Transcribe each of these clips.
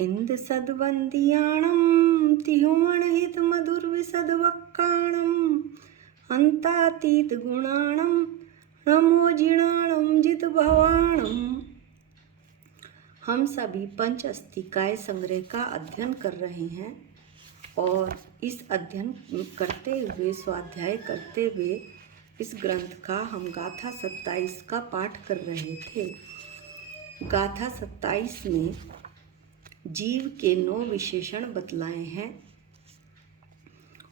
इंद सद्वंदियाणं तिहुमणहित मधुर विसद्वक्काणं हंतातीत गुणाणं नमो जिणाणं जित भवाणं। हम सभी पंच अस्थिकाय संग्रह का अध्ययन कर रहे हैं और इस अध्ययन करते हुए स्वाध्याय करते हुए इस ग्रंथ का हम गाथा 27 का पाठ कर रहे थे। गाथा 27 में जीव के 9 विशेषण बतलाए हैं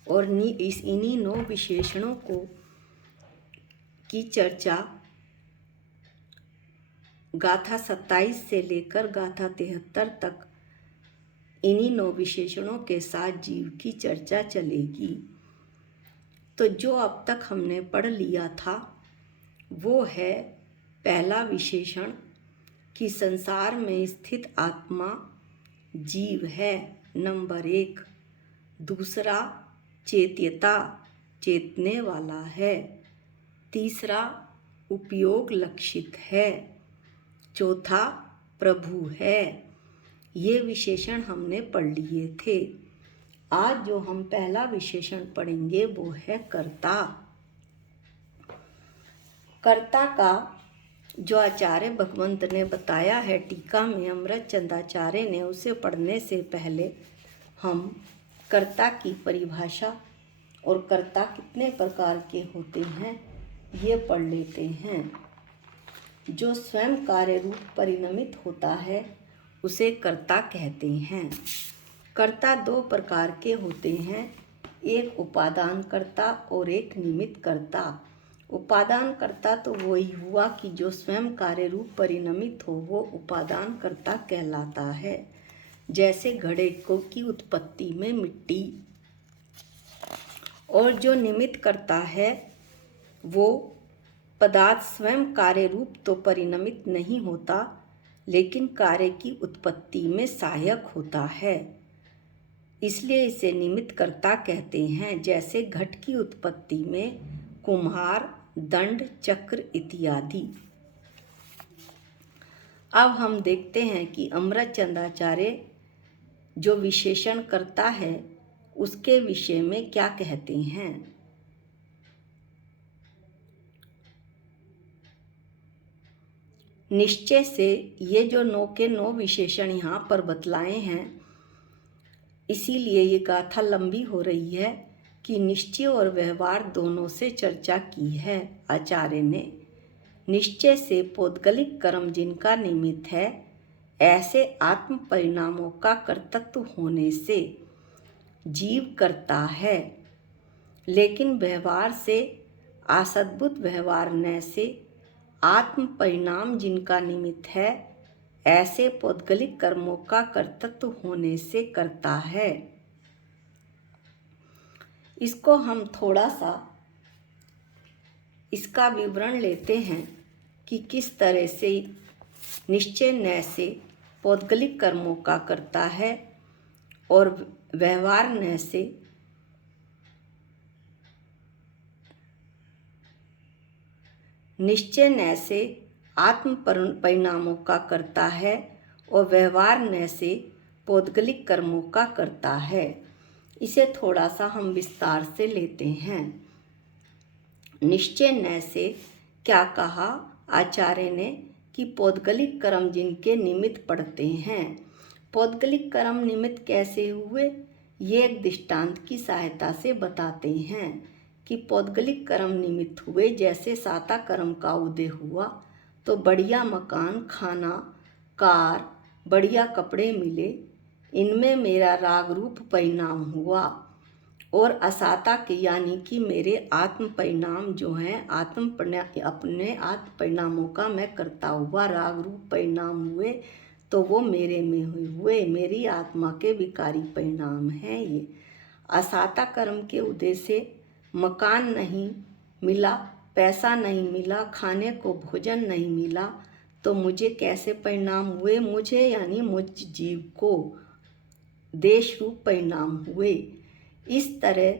और इन्हीं 9 विशेषणों की चर्चा गाथा 27 से लेकर गाथा 73 तक इन्हीं 9 विशेषणों के साथ जीव की चर्चा चलेगी। तो जो अब तक हमने पढ़ लिया था वो है पहला विशेषण कि संसार में स्थित आत्मा जीव है, नंबर 1। दूसरा, चेत्यता, चेतने वाला है। तीसरा, उपयोग लक्षित है। चौथा, प्रभु है। ये विशेषण हमने पढ़ लिए थे। आज जो हम पहला विशेषण पढ़ेंगे वो है कर्ता। कर्ता का जो आचार्य भगवंत ने बताया है टीका में, अमृत चंदाचार्य ने, उसे पढ़ने से पहले हम कर्ता की परिभाषा और कर्ता कितने प्रकार के होते हैं ये पढ़ लेते हैं। जो स्वयं कार्य रूप परिणमित होता है उसे कर्ता कहते हैं। कर्ता 2 प्रकार के होते हैं, एक उपादान कर्ता और एक निमित्त कर्ता। उपादान कर्ता तो वही हुआ कि जो स्वयं कार्य रूप परिणमित हो, वो उपादान कर्ता कहलाता है। जैसे घड़े की उत्पत्ति में मिट्टी। और जो निमित्त कर्ता है वो पदार्थ स्वयं कार्य रूप तो परिणमित नहीं होता, लेकिन कार्य की उत्पत्ति में सहायक होता है, इसलिए इसे निमित्त कर्ता कहते हैं। जैसे घट की उत्पत्ति में कुम्हार, दंड, चक्र इत्यादि। अब हम देखते हैं कि अमृत चंदाचार्य जो विशेषण करता है उसके विषय में क्या कहते हैं। निश्चय से ये जो 9 के 9 विशेषण यहाँ पर बतलाए हैं, इसीलिए ये गाथा लंबी हो रही है कि निश्चय और व्यवहार दोनों से चर्चा की है आचार्य ने। निश्चय से पौद्गलिक कर्म जिनका निमित्त है, ऐसे आत्म परिणामों का कर्तृत्व होने से जीव करता है, लेकिन व्यवहार से असद्भुत व्यवहार न से आत्म परिणाम जिनका निमित्त है, ऐसे पौद्गलिक कर्मों का कर्तृत्व होने से करता है। इसको हम थोड़ा सा इसका विवरण लेते हैं कि किस तरह से निश्चय न से पौद्गलिक कर्मों का करता है और व्यवहार न से निश्चय न से आत्म परिणामों का करता है और व्यवहार न से पौद्गलिक कर्मों का करता है। इसे थोड़ा सा हम विस्तार से लेते हैं। निश्चय न से क्या कहा आचार्य ने कि पौद्गलिक कर्म जिनके निमित्त पड़ते हैं। पौद्गलिक कर्म निमित्त कैसे हुए, ये एक दृष्टांत की सहायता से बताते हैं कि पौद्गलिक कर्म निमित्त हुए। जैसे साता कर्म का उदय हुआ तो बढ़िया मकान, खाना, कार, बढ़िया कपड़े मिले, इनमें मेरा राग रूप परिणाम हुआ। और असाता के यानी कि मेरे आत्म परिणाम जो हैं, अपने आत्म परिणामों का मैं करता हुआ राग रूप परिणाम हुए, तो वो मेरे में हुए, मेरी आत्मा के विकारी परिणाम हैं ये। असाता कर्म के उदय से मकान नहीं मिला, पैसा नहीं मिला, खाने को भोजन नहीं मिला, तो मुझे कैसे परिणाम हुए, मुझे यानी मुझ जीव को देश रूप परिणाम हुए। इस तरह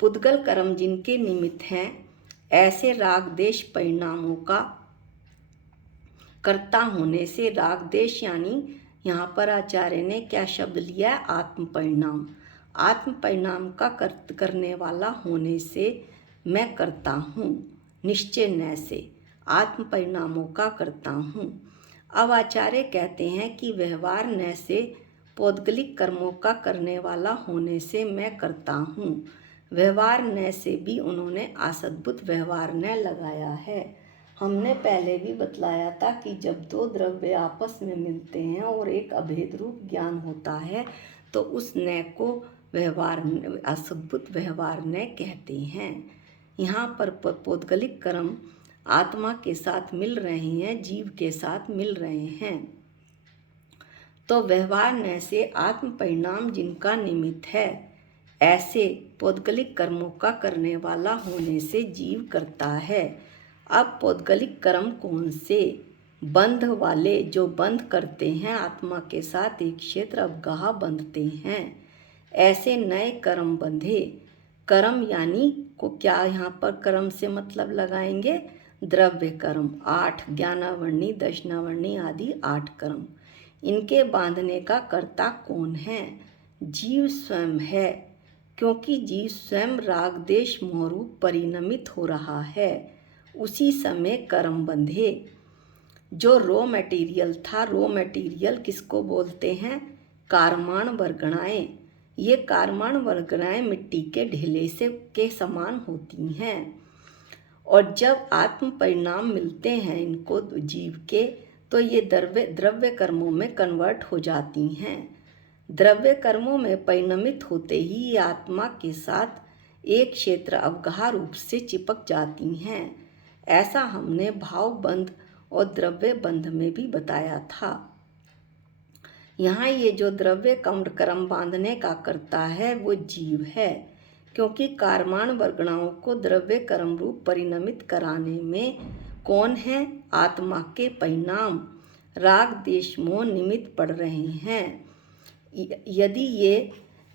पुद्गल कर्म जिनके निमित्त हैं, ऐसे राग देश परिणामों का कर्ता होने से राग देश यानी यहाँ पर आचार्य ने क्या शब्द लिया है? आत्म परिणाम। आत्म परिणाम का करने वाला होने से मैं करता हूँ, निश्चय न से आत्म परिणामों का करता हूँ। अब आचार्य कहते हैं कि व्यवहार न से पौद्गलिक कर्मों का करने वाला होने से मैं करता हूँ। व्यवहार न से भी उन्होंने असद्भुत व्यवहार न लगाया है। हमने पहले भी बतलाया था कि जब दो द्रव्य आपस में मिलते हैं और एक अभेद रूप ज्ञान होता है तो उस न को व्यवहार, असद्भुत व्यवहार न कहते हैं। यहाँ पर पौद्गलिक कर्म आत्मा के साथ मिल रहे हैं, जीव के साथ मिल रहे हैं। तो व्यवहार न से आत्म परिणाम जिनका निमित्त है, ऐसे पौद्गलिक कर्मों का करने वाला होने से जीव करता है। अब पौद्गलिक कर्म कौन से? बंध वाले, जो बंध करते हैं आत्मा के साथ एक क्षेत्र अवगाह बंधते हैं, ऐसे नए कर्म बंधे। कर्म यानी को क्या यहाँ पर कर्म से मतलब लगाएंगे? द्रव्य कर्म, 8 ज्ञानावर्णी, दशनावर्णी आदि 8 कर्म। इनके बांधने का कर्ता कौन है? जीव स्वयं है, क्योंकि जीव स्वयं राग देश मोहरूप परिणमित हो रहा है। उसी समय कर्म बंधे। जो रॉ मटेरियल था, रॉ मटेरियल किसको बोलते हैं? कारमान वर्गणाएं। ये कारमान वर्गणाएं मिट्टी के ढेले से के समान होती हैं और जब आत्म परिणाम मिलते हैं इनको जीव के, तो ये द्रव्य कर्मों में कन्वर्ट हो जाती हैं। द्रव्य कर्मों में परिणमित होते ही ये आत्मा के साथ एक क्षेत्र अवगाह रूप से चिपक जाती हैं। ऐसा हमने भाव बंध और द्रव्य बंध में भी बताया था। यहाँ ये जो द्रव्य कर्म बांधने का करता है वो जीव है, क्योंकि कारमान वर्गणाओं को द्रव्य कर्म रूप परिणमित कराने में कौन है? आत्मा के परिणाम राग देश मोह निमित्त पड़ रहे हैं। यदि ये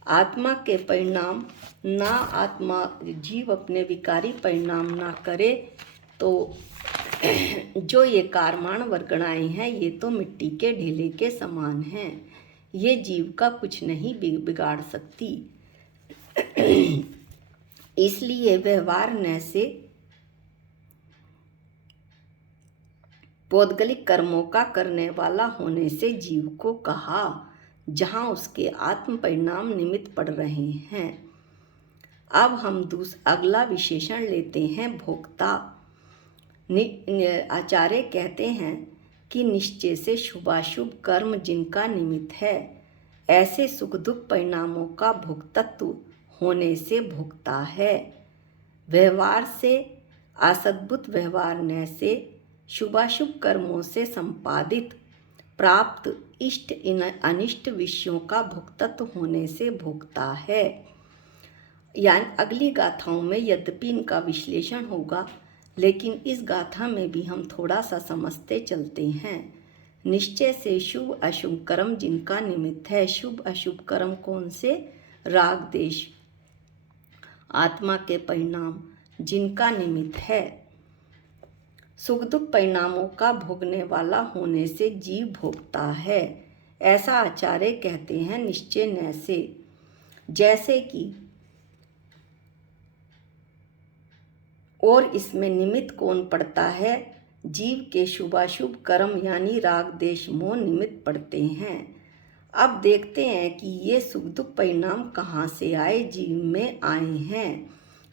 आत्मा के परिणाम ना, आत्मा जीव अपने विकारी परिणाम ना करे तो जो ये कारमान वर्गणाएं हैं ये तो मिट्टी के ढेले के समान हैं, ये जीव का कुछ नहीं बिगाड़ सकती। इसलिए व्यवहार न से पौद्गलिक कर्मों का करने वाला होने से जीव को कहा, जहाँ उसके आत्म परिणाम निमित्त पड़ रहे हैं। अब हम अगला विशेषण लेते हैं भोक्ता। आचार्य कहते हैं कि निश्चय से शुभाशुभ कर्म जिनका निमित्त है, ऐसे सुख दुख परिणामों का भोक्तत्व होने से भोक्ता है। व्यवहार से असद्भुत व्यवहार न से शुभाशुभ कर्मों से संपादित प्राप्त इष्ट अनिष्ट विषयों का भोक्तत्व होने से भोक्ता है। यानी अगली गाथाओं में यद्यपि इनका विश्लेषण होगा, लेकिन इस गाथा में भी हम थोड़ा सा समझते चलते हैं। निश्चय से शुभ अशुभ कर्म जिनका निमित्त है, शुभ अशुभ कर्म कौन से? राग देश आत्मा के परिणाम जिनका निमित्त है। सुख दुख परिणामों का भोगने वाला होने से जीव भोगता है, ऐसा आचार्य कहते हैं निश्चय न से। जैसे कि और इसमें निमित्त कौन पड़ता है? जीव के शुभाशुभ कर्म यानी राग देश मोह निमित्त पड़ते हैं। अब देखते हैं कि ये सुख दुख परिणाम कहाँ से आए, जीव में आए हैं।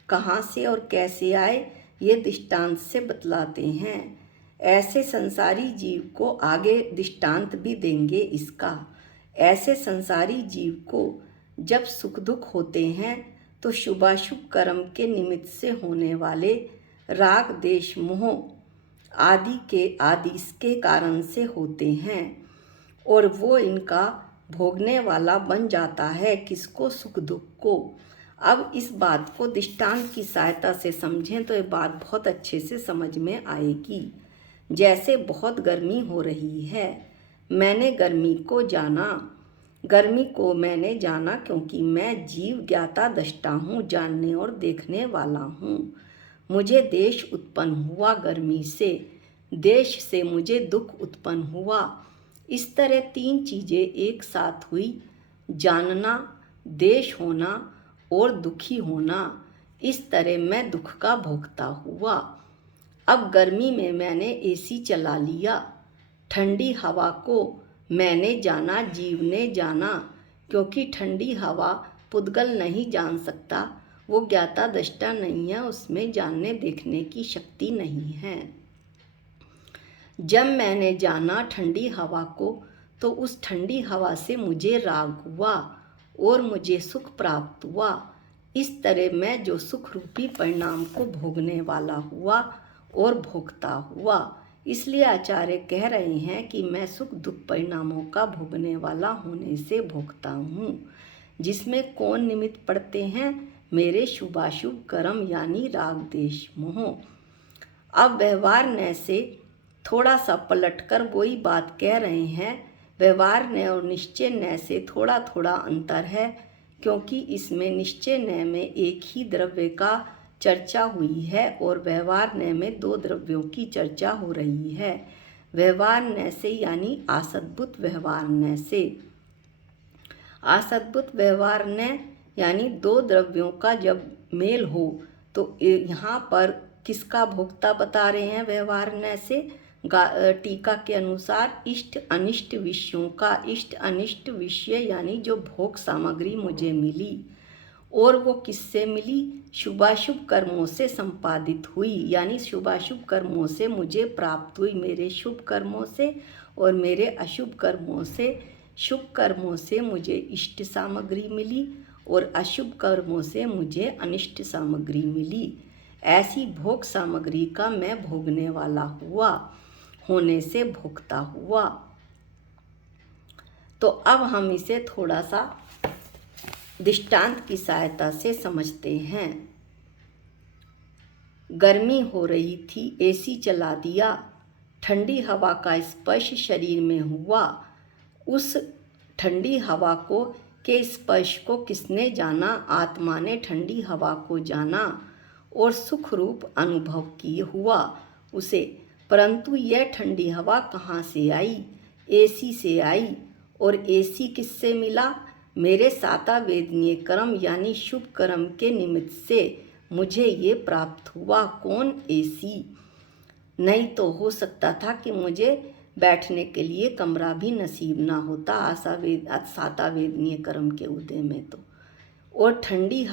कहाँ से और कैसे आए ये दृष्टांत से बतलाते हैं। ऐसे संसारी जीव को आगे दृष्टांत भी देंगे इसका। ऐसे संसारी जीव को जब सुख दुख होते हैं तो शुभाशुभ कर्म के निमित्त से होने वाले राग देश मोह आदि के कारण से होते हैं और वो इनका भोगने वाला बन जाता है। किसको? सुख दुख को। अब इस बात को दृष्टांत की सहायता से समझें तो ये बात बहुत अच्छे से समझ में आएगी। जैसे बहुत गर्मी हो रही है, मैंने गर्मी को मैंने जाना क्योंकि मैं जीव ज्ञाता दृष्टा हूँ, जानने और देखने वाला हूँ। मुझे देश उत्पन्न हुआ गर्मी से, देश से मुझे दुख उत्पन्न हुआ। इस तरह तीन चीज़ें एक साथ हुई, जानना, देश होना और दुखी होना। इस तरह मैं दुख का भोगता हुआ। अब गर्मी में मैंने एसी चला लिया, ठंडी हवा को मैंने जाना, जीव ने जाना, क्योंकि ठंडी हवा पुद्गल नहीं जान सकता, वो ज्ञाता दृष्टा नहीं है, उसमें जानने देखने की शक्ति नहीं है। जब मैंने जाना ठंडी हवा को, तो उस ठंडी हवा से मुझे राग हुआ और मुझे सुख प्राप्त हुआ। इस तरह मैं जो सुख रूपी परिणाम को भोगने वाला हुआ और भोगता हुआ। इसलिए आचार्य कह रहे हैं कि मैं सुख दुख परिणामों का भोगने वाला होने से भोगता हूँ, जिसमें कौन निमित्त पड़ते हैं? मेरे शुभाशुभ कर्म यानी राग देश मोह। अब व्यवहार न से थोड़ा सा पलटकर वही बात कह रहे हैं। व्यवहार न और निश्चय न से थोड़ा थोड़ा अंतर है, क्योंकि इसमें निश्चय न में एक ही द्रव्य का चर्चा हुई है और व्यवहार न में दो द्रव्यों की चर्चा हो रही है। व्यवहार न से यानी असद्भुत व्यवहार न से। असद्भुत व्यवहार न यानी दो द्रव्यों का जब मेल हो, तो यहाँ पर किसका भोक्ता बता रहे हैं व्यवहार न से? टीका के अनुसार इष्ट अनिष्ट विषयों का। इष्ट अनिष्ट विषय यानी जो भोग सामग्री मुझे मिली, और वो किससे मिली? शुभाशुभ कर्मों से संपादित हुई, यानी शुभाशुभ कर्मों से मुझे प्राप्त हुई, मेरे शुभ कर्मों से और मेरे अशुभ कर्मों से। शुभ कर्मों से मुझे इष्ट सामग्री मिली और अशुभ कर्मों से मुझे अनिष्ट सामग्री मिली। ऐसी भोग सामग्री का मैं भोगने वाला हुआ, होने से भोगता हुआ। तो अब हम इसे थोड़ा सा दृष्टांत की सहायता से समझते हैं। गर्मी हो रही थी, एसी चला दिया, ठंडी हवा का स्पर्श शरीर में हुआ। उस ठंडी हवा को के स्पर्श को किसने जाना? आत्मा ने ठंडी हवा को जाना और सुख रूप अनुभव किए हुआ उसे। परंतु यह ठंडी हवा कहाँ से आई? एसी से आई। और एसी किससे मिला? मेरे सातावेदनीय कर्म यानी शुभ कर्म के निमित्त से मुझे ये प्राप्त हुआ। कौन? एसी। नहीं तो हो सकता था कि मुझे बैठने के लिए कमरा भी नसीब ना होता सातावेदनीय कर्म के उदय में तो। और ठंडी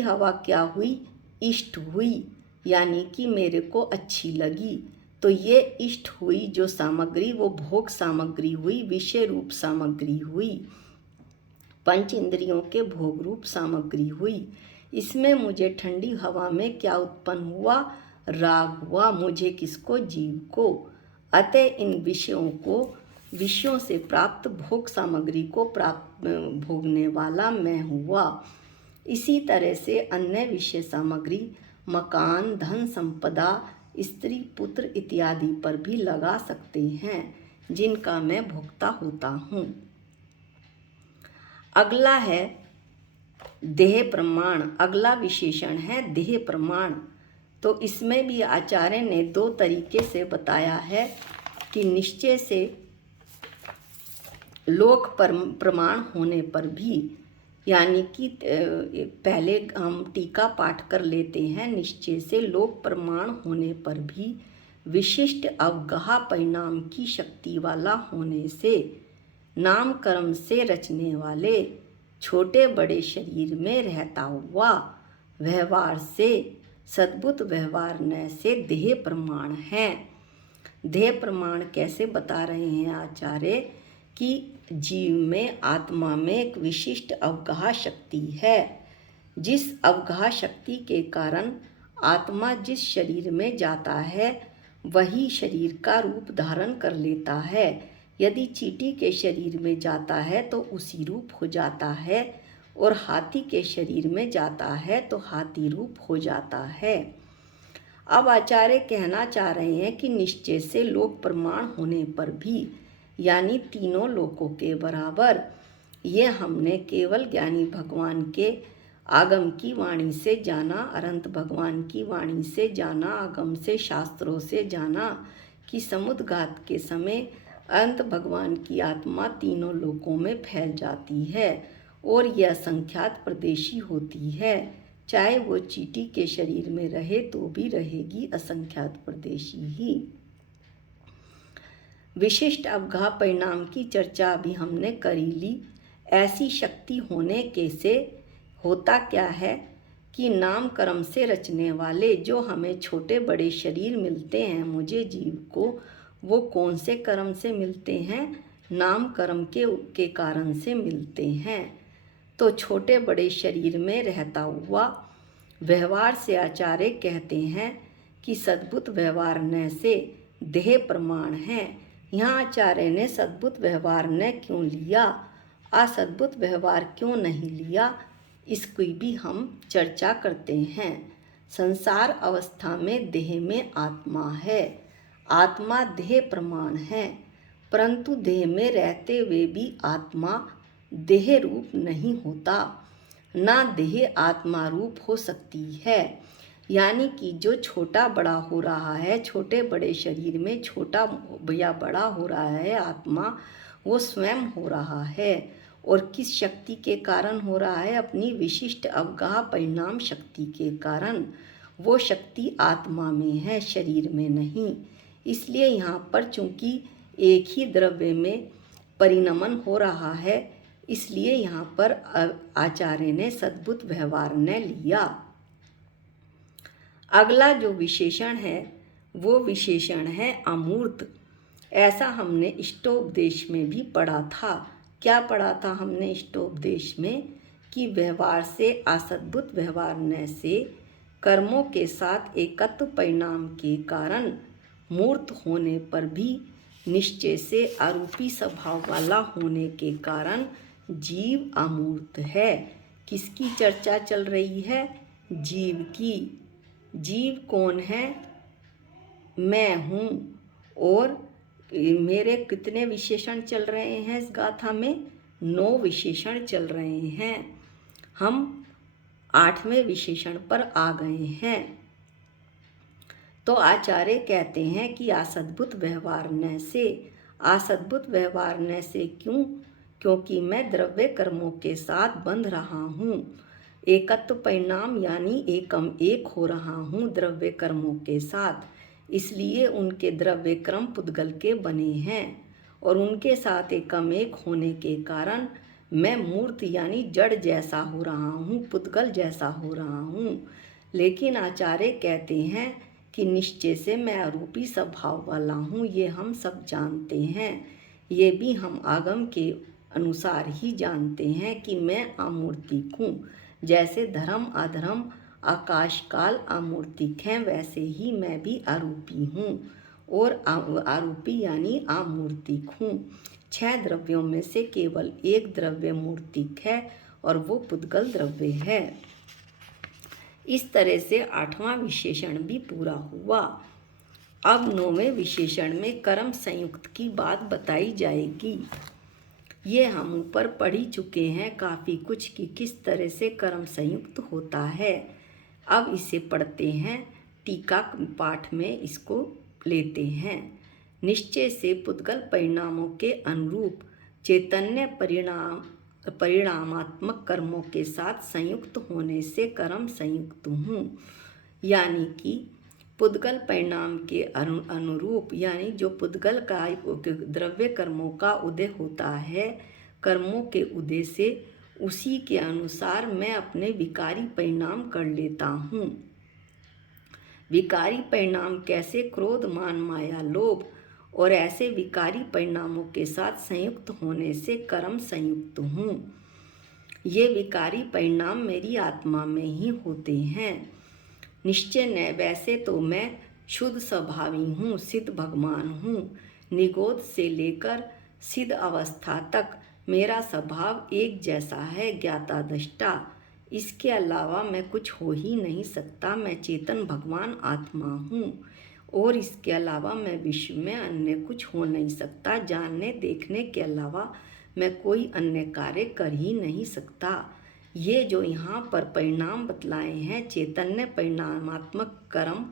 हवा क्या हुई? इष्ट हुई, यानी कि मेरे को अच्छी लगी। तो ये इष्ट हुई जो सामग्री, वो भोग सामग्री हुई, विषय रूप सामग्री हुई, पंच इंद्रियों के भोग रूप सामग्री हुई। इसमें मुझे ठंडी हवा में क्या उत्पन्न हुआ? राग हुआ। मुझे किसको? जीव को। अतः इन विषयों से प्राप्त भोग सामग्री को प्राप्त भोगने वाला मैं हुआ। इसी तरह से अन्य विषय सामग्री, मकान, धन संपदा, स्त्री, पुत्र इत्यादि पर भी लगा सकते हैं, जिनका मैं भोक्ता होता हूँ। अगला है देह प्रमाण। अगला विशेषण है देह प्रमाण। तो इसमें भी आचार्य ने दो तरीके से बताया है कि निश्चय से लोक प्रमाण होने पर भी, यानी कि पहले हम टीका पाठ कर लेते हैं। निश्चय से लोक प्रमाण होने पर भी विशिष्ट अवगाह परिणाम की शक्ति वाला होने से, नाम कर्म से रचने वाले छोटे बड़े शरीर में रहता हुआ व्यवहार से सद्भुत व्यवहार न से देह प्रमाण है। देह प्रमाण कैसे बता रहे हैं आचार्य? कि जीव में, आत्मा में एक विशिष्ट अवगाह शक्ति है। जिस अवगाह शक्ति के कारण आत्मा जिस शरीर में जाता है वही शरीर का रूप धारण कर लेता है। यदि चींटी के शरीर में जाता है तो उसी रूप हो जाता है, और हाथी के शरीर में जाता है तो हाथी रूप हो जाता है। अब आचार्य कहना चाह रहे हैं कि निश्चय से लोक प्रमाण होने पर भी, यानी तीनों लोकों के बराबर, ये हमने केवल ज्ञानी भगवान के आगम की वाणी से जाना, अनंत भगवान की वाणी से जाना, आगम से शास्त्रों से जाना कि समुद्घात के समय अंत भगवान की आत्मा तीनों लोकों में फैल जाती है और यह असंख्यात प्रदेशी होती है। चाहे वो चींटी के शरीर में रहे तो भी रहेगी असंख्यात प्रदेशी ही। विशिष्ट अवगाह परिणाम की चर्चा अभी हमने करी ली। ऐसी शक्ति होने के से होता क्या है कि नाम कर्म से रचने वाले जो हमें छोटे बड़े शरीर मिलते हैं, मुझे जीव को, वो कौन से कर्म से मिलते हैं? नाम कर्म के कारण से मिलते हैं। तो छोटे बड़े शरीर में रहता हुआ व्यवहार से आचार्य कहते हैं कि सद्भुत व्यवहार न से देह प्रमाण है। यहाँ आचार्य ने सद्भुत व्यवहार न क्यों लिया, असद्भुत व्यवहार क्यों नहीं लिया, इसकी भी हम चर्चा करते हैं। संसार अवस्था में देह में आत्मा है, आत्मा देह प्रमाण है, परंतु देह में रहते हुए भी आत्मा देह रूप नहीं होता, ना देह आत्मा रूप हो सकती है। यानी कि जो छोटा बड़ा हो रहा है, छोटे बड़े शरीर में छोटा या बड़ा हो रहा है आत्मा, वो स्वयं हो रहा है। और किस शक्ति के कारण हो रहा है? अपनी विशिष्ट अवगाह परिणाम शक्ति के कारण। वो शक्ति आत्मा में है, शरीर में नहीं। इसलिए यहाँ पर चूंकि एक ही द्रव्य में परिणमन हो रहा है, इसलिए यहाँ पर आचार्य ने सद्भुत व्यवहार ने लिया। अगला जो विशेषण है वो विशेषण है अमूर्त। ऐसा हमने इष्टोपदेश में भी पढ़ा था। क्या पढ़ा था हमने इष्टोपदेश में? कि व्यवहार से असद्भुत व्यवहार न से कर्मों के साथ एकत्व परिणाम के कारण मूर्त होने पर भी निश्चय से आरूपी स्वभाव वाला होने के कारण जीव अमूर्त है। किसकी चर्चा चल रही है? जीव की। जीव कौन है? मैं हूँ। और मेरे कितने विशेषण चल रहे हैं इस गाथा में? 9 विशेषण चल रहे हैं। हम 8वें विशेषण पर आ गए हैं। तो आचार्य कहते हैं कि असद्भुत व्यवहार न से। असद्भुत व्यवहार न से क्यों? क्योंकि मैं द्रव्य कर्मों के साथ बंध रहा हूँ। एकत्व परिणाम यानी एकम एक हो रहा हूँ द्रव्य कर्मों के साथ, इसलिए उनके द्रव्य क्रम पुद्गल के बने हैं और उनके साथ एकम एक होने के कारण मैं मूर्त यानी जड़ जैसा हो रहा हूँ, पुद्गल जैसा हो रहा हूँ। लेकिन आचार्य कहते हैं कि निश्चय से मैं अरूपी स्वभाव वाला हूँ, ये हम सब जानते हैं। ये भी हम आगम के अनुसार ही जानते हैं कि मैं अमूर्तिक हूँ। जैसे धर्म अधर्म आकाश काल अमूर्तिक हैं, वैसे ही मैं भी आरूपी हूँ और आरूपी यानी अमूर्तिक हूँ। 6 द्रव्यों में से केवल एक द्रव्य मूर्तिक है और वो पुद्गल द्रव्य है। इस तरह से 8वां विशेषण भी पूरा हुआ। अब 9वें विशेषण में कर्म संयुक्त की बात बताई जाएगी। ये हम ऊपर पढ़ ही चुके हैं काफ़ी कुछ कि किस तरह से कर्म संयुक्त होता है। अब इसे पढ़ते हैं, टीका पाठ में इसको लेते हैं। निश्चय से पुद्गल परिणामों के अनुरूप चैतन्य परिणामात्मक कर्मों के साथ संयुक्त होने से कर्म संयुक्त हूँ। यानी कि पुद्गल परिणाम के अनुरूप, यानी जो पुद्गल का द्रव्य कर्मों का उदय होता है, कर्मों के उदय से उसी के अनुसार मैं अपने विकारी परिणाम कर लेता हूँ। विकारी परिणाम कैसे? क्रोध मान माया लोभ, और ऐसे विकारी परिणामों के साथ संयुक्त होने से कर्म संयुक्त हूँ। ये विकारी परिणाम मेरी आत्मा में ही होते हैं। निश्चय न वैसे तो मैं शुद्ध स्वभावी हूँ, सिद्ध भगवान हूँ। निगोद से लेकर सिद्ध अवस्था तक मेरा स्वभाव एक जैसा है, ज्ञाता दृष्टा। इसके अलावा मैं कुछ हो ही नहीं सकता। मैं चेतन भगवान आत्मा हूँ और इसके अलावा मैं विश्व में अन्य कुछ हो नहीं सकता। जानने देखने के अलावा मैं कोई अन्य कार्य कर ही नहीं सकता। ये जो यहाँ पर परिणाम बतलाए हैं, चैतन्य परिणामात्मक कर्म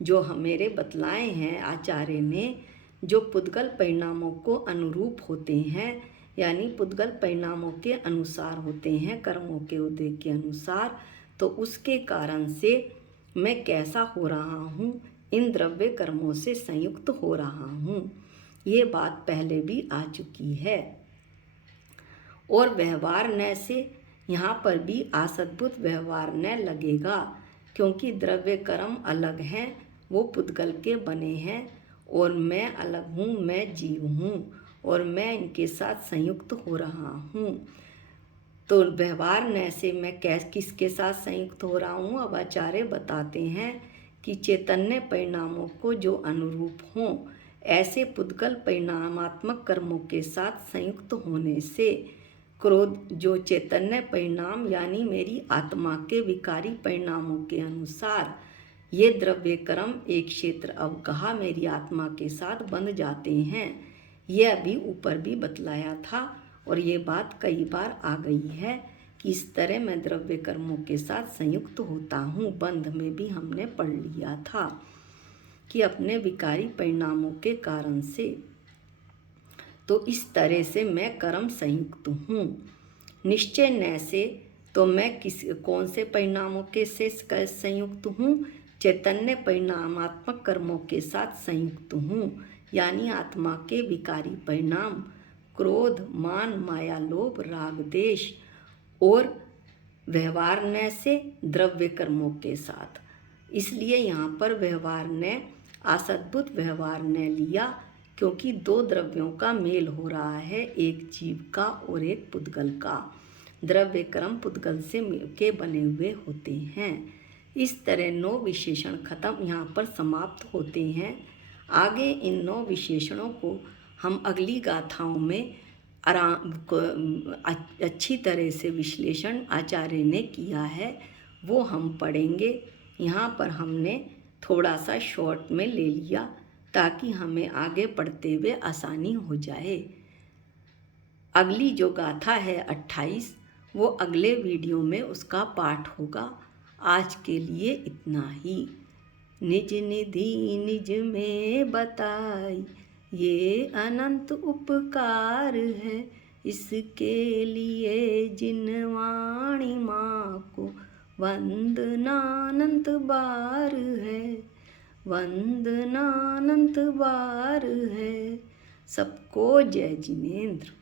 जो मेरे बतलाए हैं आचार्य ने, जो पुद्गल परिणामों को अनुरूप होते हैं, यानी पुद्गल परिणामों के अनुसार होते हैं, कर्मों के उदय के अनुसार, तो उसके कारण से मैं कैसा हो रहा हूँ, इन द्रव्य कर्मों से संयुक्त हो रहा हूँ। ये बात पहले भी आ चुकी है। और व्यवहार न से यहाँ पर भी असद्भुत व्यवहार न लगेगा, क्योंकि द्रव्य कर्म अलग हैं, वो पुद्गल के बने हैं, और मैं अलग हूँ, मैं जीव हूँ और मैं इनके साथ संयुक्त हो रहा हूँ। तो व्यवहार न से मैं किसके साथ संयुक्त हो रहा हूँ, अब आचार्य बताते हैं कि चैतन्य परिणामों को जो अनुरूप हों, ऐसे पुद्गल परिणामात्मक कर्मों के साथ संयुक्त होने से क्रोध जो चैतन्य परिणाम यानी मेरी आत्मा के विकारी परिणामों के अनुसार ये द्रव्य कर्म एक क्षेत्र अवगाह मेरी आत्मा के साथ बंध जाते हैं। यह अभी ऊपर भी बतलाया था और ये बात कई बार आ गई है कि इस तरह मैं द्रव्य कर्मों के साथ संयुक्त होता हूँ। बंध में भी हमने पढ़ लिया था कि अपने विकारी परिणामों के कारण से, तो इस तरह से मैं कर्म संयुक्त हूँ। निश्चय न से तो मैं कौन से परिणामों के से संयुक्त हूँ, चैतन्य परिणामात्मक कर्मों के साथ संयुक्त हूँ, यानी आत्मा के विकारी परिणाम क्रोध, मान, माया, लोभ, राग, देश और व्यवहार न से द्रव्य कर्मों के साथ। इसलिए यहाँ पर व्यवहार ने असद्भुत व्यवहार ने लिया, क्योंकि दो द्रव्यों का मेल हो रहा है, एक जीव का और एक पुद्गल का। द्रव्य कर्म पुद्गल से के बने हुए होते हैं। इस तरह 9 विशेषण खत्म यहाँ पर समाप्त होते हैं। आगे इन 9 विशेषणों को हम अगली गाथाओं में अच्छी तरह से विश्लेषण आचार्य ने किया है, वो हम पढ़ेंगे। यहाँ पर हमने थोड़ा सा शॉर्ट में ले लिया ताकि हमें आगे पढ़ते हुए आसानी हो जाए। अगली जो गाथा है 28, वो अगले वीडियो में उसका पाठ होगा। आज के लिए इतना ही। निज निधि निज में बताई, ये अनंत उपकार है, इसके लिए जिन वाणी माँ को वंदनानंत बार है, वंदनानंत बार है। सबको जय जिनेंद्र।